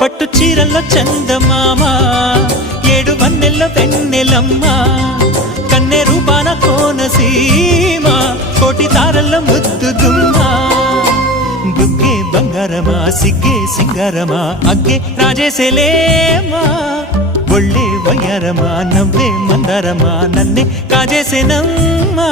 పట్టు చీరల్లో చందమామ ఏడు వన్నెల్లో వెన్నెలమ్మ కన్నె రూపాన కోనసీమ కోటి తారల్లో ముద్దుగుమ్మా బుగ్గే బంగారమా సిగ్గే సింగారమా అగ్గే రాజేసేలేమా ఒళ్ళే వయ్యారమా నవ్వే మందారమా నన్నే కాజేసేనమ్మా